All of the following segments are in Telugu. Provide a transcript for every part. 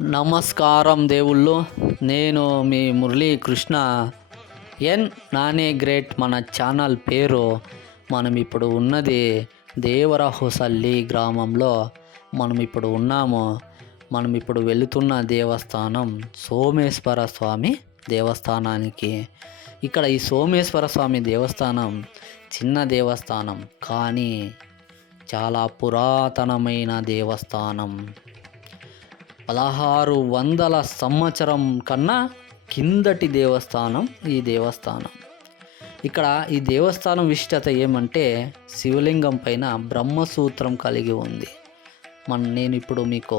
నమస్కారం దేవుళ్ళు. నేను మీ మురళీకృష్ణ. ఎన్ నానే గ్రేట్ మన ఛానల్ పేరు. మనం ఇప్పుడు ఉన్నది దేవరహొసల్లి గ్రామంలో మనం ఇప్పుడు ఉన్నాము. మనం ఇప్పుడు వెళుతున్న దేవస్థానం సోమేశ్వర స్వామి దేవస్థానానికి. ఇక్కడ ఈ సోమేశ్వర స్వామి దేవస్థానం చిన్న దేవస్థానం, కానీ చాలా పురాతనమైన దేవస్థానం. 1600 సంవత్సరం కన్నా కిందటి దేవస్థానం ఈ దేవస్థానం. ఇక్కడ ఈ దేవస్థానం విశిష్టత ఏమంటే శివలింగం పైన బ్రహ్మసూత్రం కలిగి ఉంది. నేను ఇప్పుడు మీకు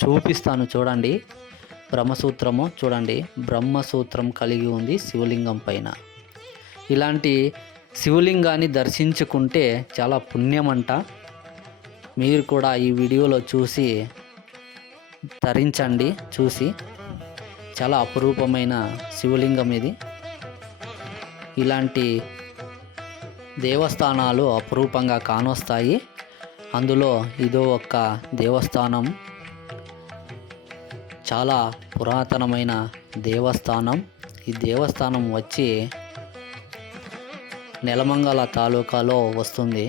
చూపిస్తాను, చూడండి. బ్రహ్మసూత్రము చూడండి, బ్రహ్మసూత్రం కలిగి ఉంది శివలింగం పైన. ఇలాంటి శివలింగాన్ని దర్శించుకుంటే చాలా పుణ్యమంట. మీరు కూడా ఈ వీడియోలో చూసి ధరించండి. చూసి చాలా అపురూపమైన శివలింగం ఇది. ఇలాంటి దేవస్థానాలు అపురూపంగా కానొస్తాయి. అందులో ఇదో ఒక దేవస్థానం, చాలా పురాతనమైన దేవస్థానం. ఈ దేవస్థానం వచ్చి నెలమంగళ తాలూకాలో వస్తుంది.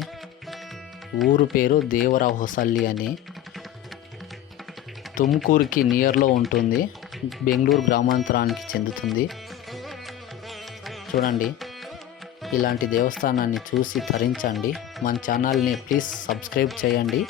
ఊరు పేరు దేవరహొసల్లి అని. తుమ్కూరుకి నియర్లో ఉంటుంది. బెంగళూరు గ్రామాంతరానికి చెందుతుంది. చూడండి, ఇలాంటి దేవస్థానాన్ని చూసి తరించండి. మన ఛానల్ని ప్లీజ్ సబ్స్క్రైబ్ చేయండి.